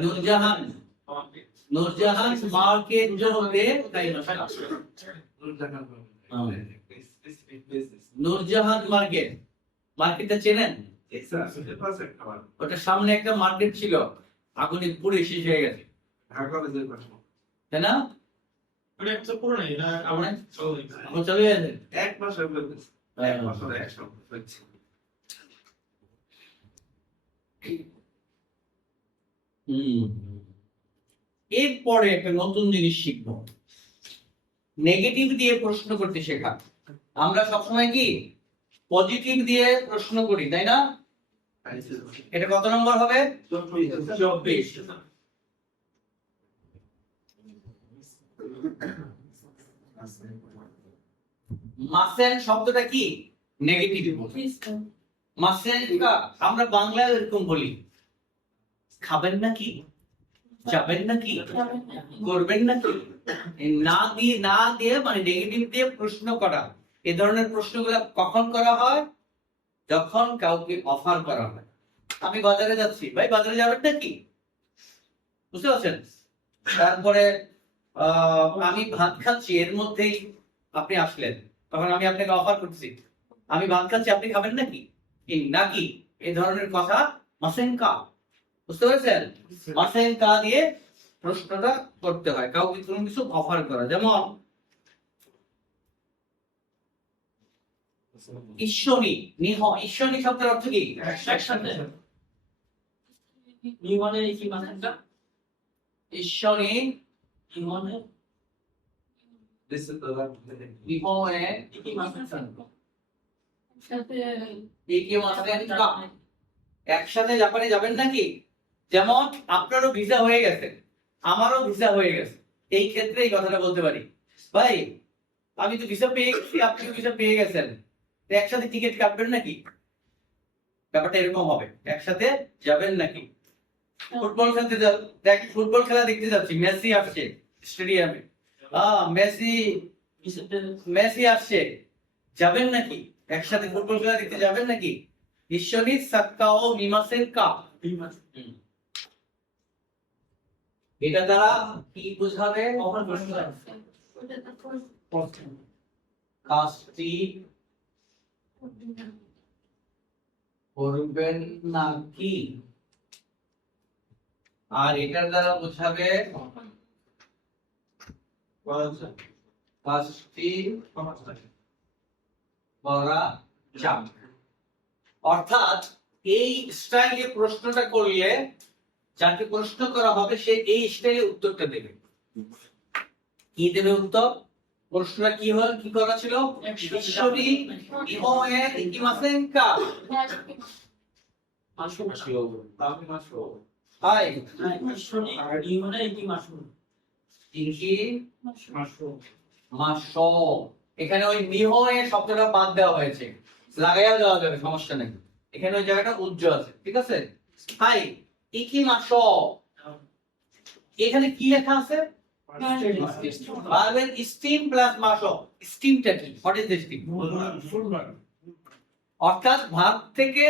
নূরজাহান নূরজাহান মার্কেট দে খাইমাশিতা। নূরজাহান মার্কেট, মার্কেটটা চেনেন? ওটা সামনে একটা মার্কেট ছিল, আগুনে পুড়ে শেষ হয়ে গেছে, তাই না? এখন চলে গেছে। এরপরে একটা নতুন জিনিস শিখবো, নেগেটিভ দিয়ে প্রশ্ন করতে শেখা। আমরা সবসময় কি পজিটিভ দিয়ে প্রশ্ন করি, তাই না? এটা কত নম্বর হবে? 24। মাসেন শব্দটা কি? নেগেটিভ। মাসেন কা আমরা বাংলায় এরকম বলি, খাবেন নাকি, যাবেন নাকি, করবেন নাকি। না দিয়ে মানে নেগেটিভ দিয়ে প্রশ্ন করা। এ ধরনের প্রশ্নগুলো কখন করা হয়? যখন কাউকে অফার করা হয়। আমি বাজারে যাচ্ছি, ভাই বাজারে যাবেন নাকি, বুঝতে পারছেন? তারপরে আমি ভাত খাচ্ছি, এর মধ্যেই আপনি আসলেন, তখন আমি আপনাকে অফার করছি, আমি ভাত খাচ্ছি, আপনি খাবেন নাকি, নাকি এই ধরনের কথা মাসেনকা, বুঝতে পেরেছেন? মাসেনকা দিয়ে প্রশ্নটা করতে হয়, কাউকে কোনো কিছু অফার করা। যেমন ঈশ্বরী নিহ, ঈশ্বরী শব্দের অর্থ কি? ঈশ্বরী একসাথে জাপানে যাবেন নাকি? যেমন আপনারও ভিসা হয়ে গেছে, আমারও ভিসা হয়ে গেছে, এই ক্ষেত্রে এই কথাটা বলতে পারি, ভাই আমি তো ভিসা পেয়ে গেছি, আপনি ভিসা পেয়ে গেছেন, তো একসাথে টিকিট কাটবেন নাকি? ব্যাপারটা এরকম হবে, একসাথে যাবেন নাকি? ফুটবল খেলতে যাও, দেখ ফুটবল খেলা দেখতে যাচ্ছি, মেসি আসছে স্টেডিয়ামে, মেসি মেসি আসছে, যাবেন নাকি? একসাথে ফুটবল খেলা দেখতে যাবেন নাকি? ঈশ্বরী সাক্কাও মিমাসেন কা, এটা দ্বারা কি বোঝাবে? কাজটি করবেন নাকি, আর এটার দ্বারা বোঝাবে কাজটি করা যাবে। অর্থাৎ এই স্টাইলে প্রশ্নটা করলে যাকে প্রশ্ন করা হবে সে এই স্টাইলে উত্তরটা দেবে। কি দেবে উত্তর? প্রশ্নটা কি হল, কি করা ছিল? ঈশ্বরী ইমোয়ে ইকিমাসেনকা, হাই ইনকি মাসো। এখানে ওই নিহয়ে শব্দটা বাদ দেওয়া হয়েছে, লাগাইয়া দেওয়া যাবে, সমস্যা নেই। এখানে ওই জায়গাটা উজ্জ্বল আছে, ঠিক আছে? হাই ইকি মাসো, এখানে কি লেখা আছে? ভার্বের স্টিম প্লাস মাসো। স্টিমটা কি? What is the steam? অর্থাৎ ভার্ব থেকে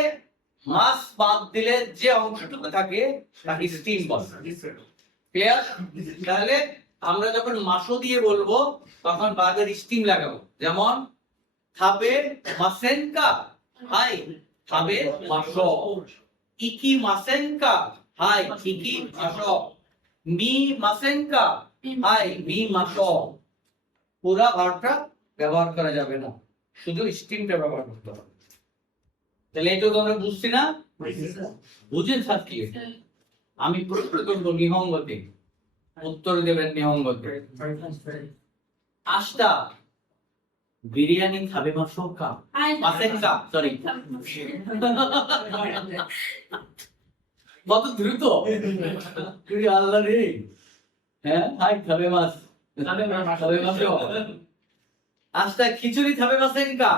মাস বাদ দিলে যে অংশটুকু থাকে তাকে স্টিম বলে। ক্লিয়ার? তাহলে আমরা যখন মাসো দিয়ে বলবো তখন ভার্বের স্টিম লাগাবো, যেমন খাবে মাসেনকা, হাই খাবে মাসো। ইকি মাসেনকা, হাই ইকি মাসো। মি মাসেনকা, হাই মি মাসো। পুরা ভার্বটা ব্যবহার করা যাবে না, শুধু স্টিমটা ব্যবহার করতে হবে। তাহলে এটা তো আমরা বুঝছি না? বুঝেন ছাত্রী? আমি প্রশ্ন করবো নিহঙ্গতে, উত্তর দেবেন নিহঙ্গতে। আস্তা বিরিয়ানি খাবে মাসোকা, মাসেনকা, সরি। কত দ্রুত, আল্লাহ রে। হ্যাঁ, হাই খাবে মাছ, খাবে মাসো। আস্তা খিচুড়ি খাবে মাসেনকা।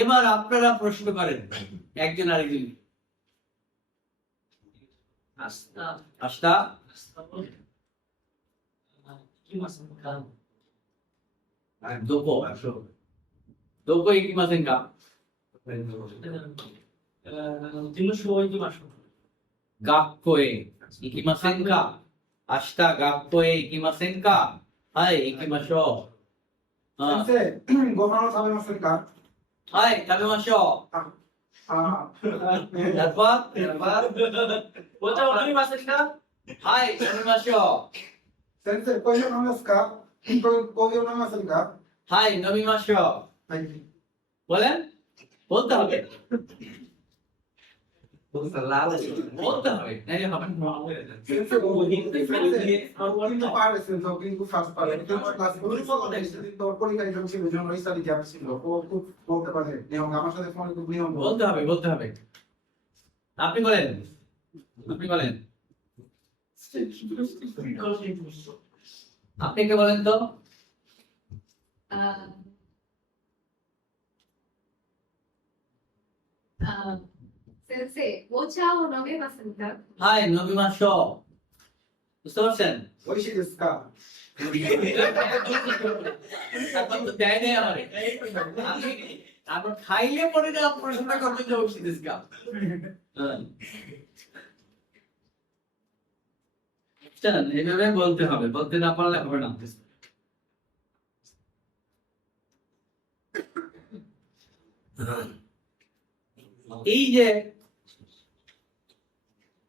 এবার আপনারা প্রশ্ন করেন একজন আরেকজন। আস্তা দোপো, দোপো ইকিমাসেনকা। গাক্কোয়ে ইকিমাসেনকা। আস্তা গাক্কোয়ে ইকিমাসেনকা, হাই ইকিমাশো। Sensei, governo sabe más cerca. হাই খাবে মাসো। তারপর হাই খাবে মাসো। Sensei, coño no me esca. Coño no me cerca. হাই নমি মাসো। বলেন, বলতে হবে, বলতে হবে, নাইলে হবে না। Sensei, কিন্তু পারে sensei, কিন্তু ফাস্ট পারে। কিন্তু ক্লাস গুলো তো পরীক্ষা এক্সাম ছিল, জন্য স্টাডি গ্যাপ ছিল। ও খুব বলতে পারে। নিয়ম আমার সাথে ফোনে খুব নিয়ম বলতে হবে, বলতে হবে। আপনি বলেন, আপনি বলেন, আপনি কে বলেন তো? Sensei, ওচাও নমে মাসেনকা। হাই নবী মাসো। বুঝতে পারছেন? ওইশি দেস্কা। এখন তো দেয় নেই আমারে। তারপর খাইলে পরে না প্রশ্নটা করবে যে ওষুধ দিসকা। বুঝছেন? এইভাবে বলতে হবে, বলতে না পারলে হবে না। এই যে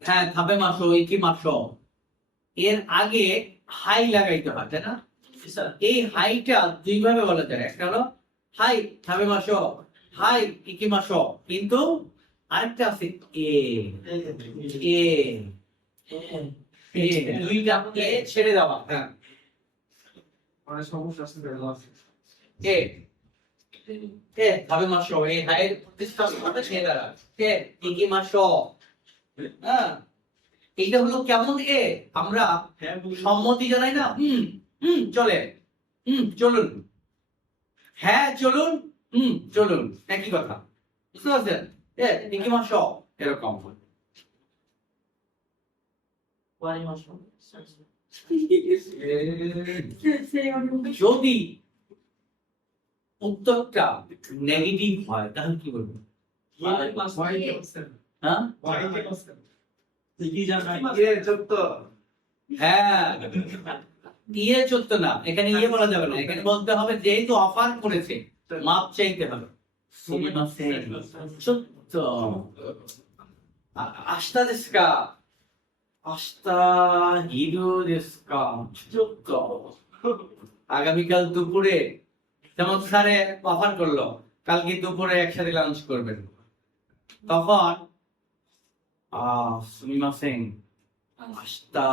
হ্যাঁ খাবে মাসো, ইকি মাসো, এর আগে হাই লাগাইতে হয়, তাই না? এই হাইটা দুই ভাবে বলা যায়, একটা হলো হাই খাবে মাসো, হাই ইকি মাসো, কিন্তু আরেকটা আছে এ, এ, এ, দুইটা এ ছেড়ে দেওয়া। হ্যাঁ, অনেক সমস্যা আছে এ, এ খাবে মাসো, এই হাইয়ের প্রতিষ্ঠান হবে সে দ্বারা। এ ইকি মাসো, হ্যাঁ, এইটা হলো কেমন এ, আমরা হ্যাঁ বলি। সম্মতি জানাই না, চলে, চলুন, হ্যাঁ চলুন, চলুন, একই কথা, বুঝতে পারছেন? কি মাস এরকম। যদি উত্তরটা নেগেটিভ হয় তাহলে কি করবো? হ্যাঁ, কি জানাই হ্যাঁ, ইয়ে চলত না, এখানে ইয়ে বলা যাবে না, এখানে বলতে হবে যেহেতু অফার করেছে মাপ চাইতে হবে। চুপ্ত আস্তা দেশকা, আস্তা হিরো দেশকা, চুপ্ত। আগামীকাল দুপুরে যেমন স্যারে অফার করলো কালকে দুপুরে একসাথে লাঞ্চ করবেন, তখন সুমিমাসেন আস্তা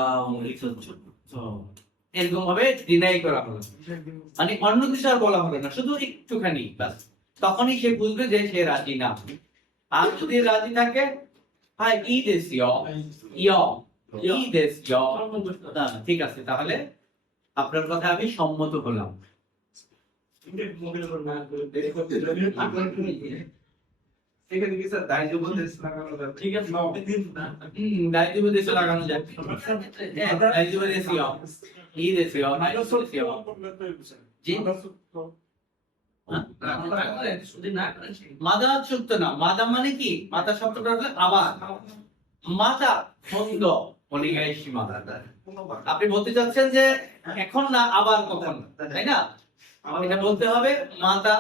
এরকম ভাবে ডিনাই করা হলো, মানে অন্য কিছু আর বলা হলো না, শুধু একটুখানি ব্যাস। তখনই সে বুঝবে যে সে রাজি না। আর যদি রাজি থাকে, হ্যাঁ ই দেশ ই দেশ ঠিক আছে, তাহলে আপনার কথা আমি সম্মত হলাম। এখানে কি স্যার দায়িত্ব দেশ লাগানো যাবে? ঠিক আছে দায়িত্ব দেশে লাগানো যায়, দায়িত্ব দেশ ই দেশ জি মাদা চুক্ত না, মাদা মানে কি? মাদা শব্দটা হলো আবার, মাদা ছন্দ অনিগায়ী সীমা। আপনি বলতে চাচ্ছেন যে এখন না আবার কখন, তাই না? এটা বলতে হবে মাদা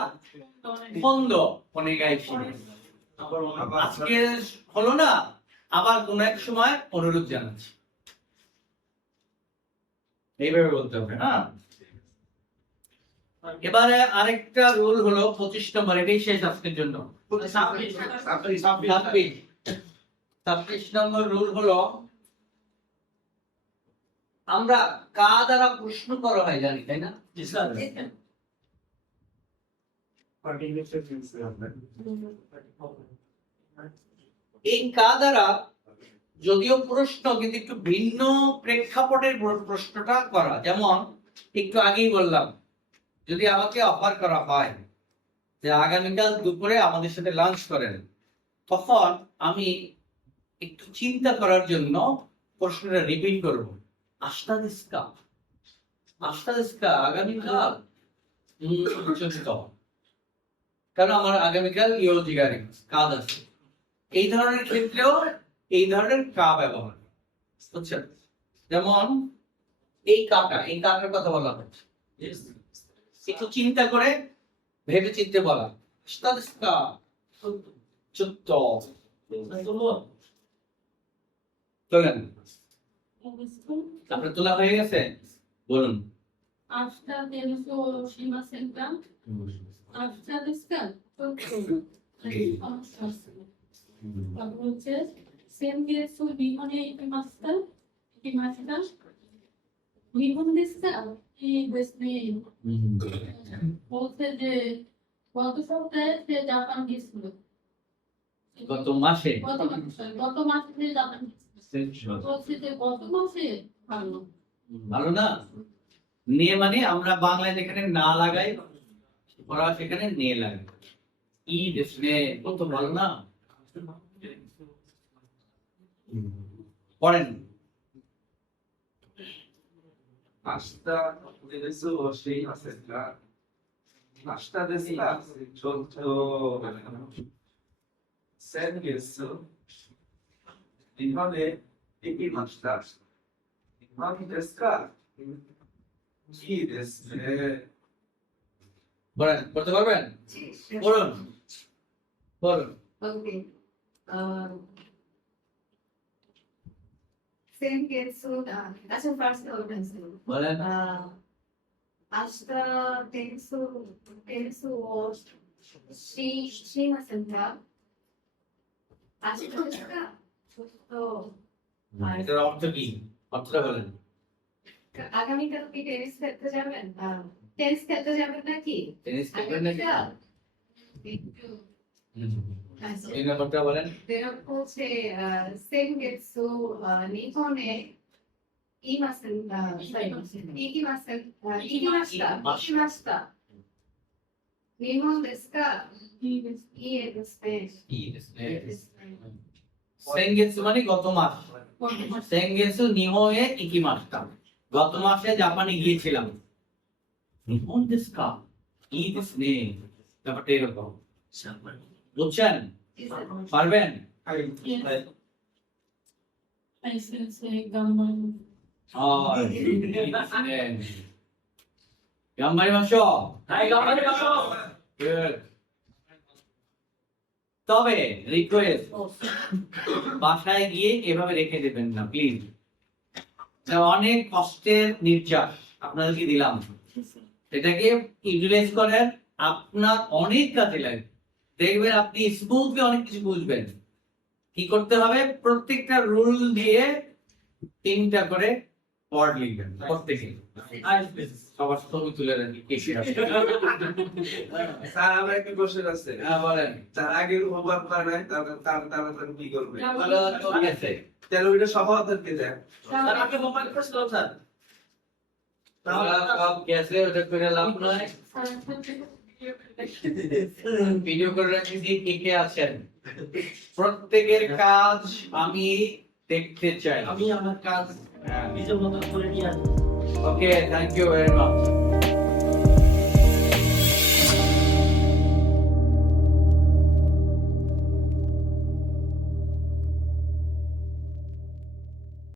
ছন্দ অনিগায়ী সীমা। আজকে হলো না, আবার কোন এক সময় অনুরোধ জানাচ্ছি, এইভাবে বলতে হবে। হ্যাঁ, এবারে আরেকটা রুল হলো 25 নম্বর, এটাই শেষ আজকের জন্য। 26 নম্বর রুল হলো, আমরা কা দ্বারা প্রশ্ন করা হয় জানি, তাই না? এই কা দ্বারা যদিও প্রশ্ন, কিন্তু একটু ভিন্ন প্রেক্ষাপটের প্রশ্নটা করা। যেমন একটু আগেই বললাম, যদি আমাকে অফার করা হয় যে আগামীকাল দুপুরে আমাদের সাথে লাঞ্চ করেন, তখন আমি একটু চিন্তা করার জন্য প্রশ্নটা রিপিট করব, আস্তা দেশকা আগামীকাল, কারণ আমার আগামীকাল ইয়োজিগারি কাজ আছে। এই ধরনের ক্ষেত্রেও এই ধরনের কা ব্যবহার, বুঝছেন? যেমন এই কাটার কথা বলা হচ্ছে, একটু চিন্তা করে ভেবে চিন্তে বলা, চলেন, আপনার তোলা হয়ে গেছে, বলুন। বলছে যে গত সপ্তাহে সে জাপান গেছিল, গত মাসে গত মাসে সে জাপান গেছিল, বলছে যে গত মাসে ভালো ভালো না নিয়ে, মানে আমরা বাংলায় যেখানে না লাগাই ওরা সেখানে নিয়ে লাগাই, ই দেশে কত ভালো না। পড়েন, Hasta de eso sí acercar. Hasta de esta solto serviço. Inhale iki maçlar. Inhale deska. Ki desne. পড়েন, পড়তে পারবেন? পড়ুন, পড়ুন। Okay. Same case, so that's the first ordinance. বলেন। Ashta tensu was she mustn't have. Ashta deska. So এটার অর্থ কি? অর্থটা বলেন। আগামীকাল কি টেনিস খেলতে যাবেন? টেনিস খেলতে যাবেন নাকি? টেনিস খেলবেন নাকি? একটু আচ্ছা। এই নম্বরটা বলেন। যেরকম হচ্ছে সেনগেটসু নিহনে ইমাসেন ইকিমাসেন ইকিমাশিতা নিহন দেসু কা ইয়ে দেসু নে। いいですね。先月মানে গত মাস।先月日本へ行きました。গত মাসে জাপানে গিয়েছিলাম। 日本ですか。いいですね。ব্যাপারটা এরকম। বুঝছেন? পারবেন?はい、先生、頑張ります。 হয়। いいですね。頑張りましょう。 はい、頑張りましょう。 Good. তবে রিকোয়েস্ট বাসায় গিয়ে এভাবে রেখে দেবেন না প্লিজ। অনেক কষ্টের নির্যাস আপনাদেরকে দিলাম, এটাকে ইউটিলাইজ করেন, আপনার অনেক কাজে লাগবে। দেখবেন আপনি স্মুথলি অনেক কিছু বুঝবেন। কি করতে হবে, প্রত্যেকটা রুল দিয়ে 3টা করে ওয়ার্ড লিখবেন প্রত্যেকে। সবার ছবি তুলে রাখি কে কে আসছে। স্যার আমার একটা কোশ্চেন আছে। হ্যাঁ বলেন। তার আগে হোমওয়ার্ক করে নাই তার কি করবে? ভালো তো আছে। তাহলে ওইটা সভাপতিকে দেয়। স্যার, আপনি মোবাইল করেছিলাম স্যার। তাহলে সব গেছে, ওটা করে লাভ নয়। ভিডিও করে রাখি যে কে কে আছেন, প্রত্যেকের কাজ আমি দেখতে চাই। আমি আমার কাজ হ্যাঁ। নিজের মতো করে নিয়ে আসবো। ওকে, থ্যাংক ইউ ভেরি মাচ।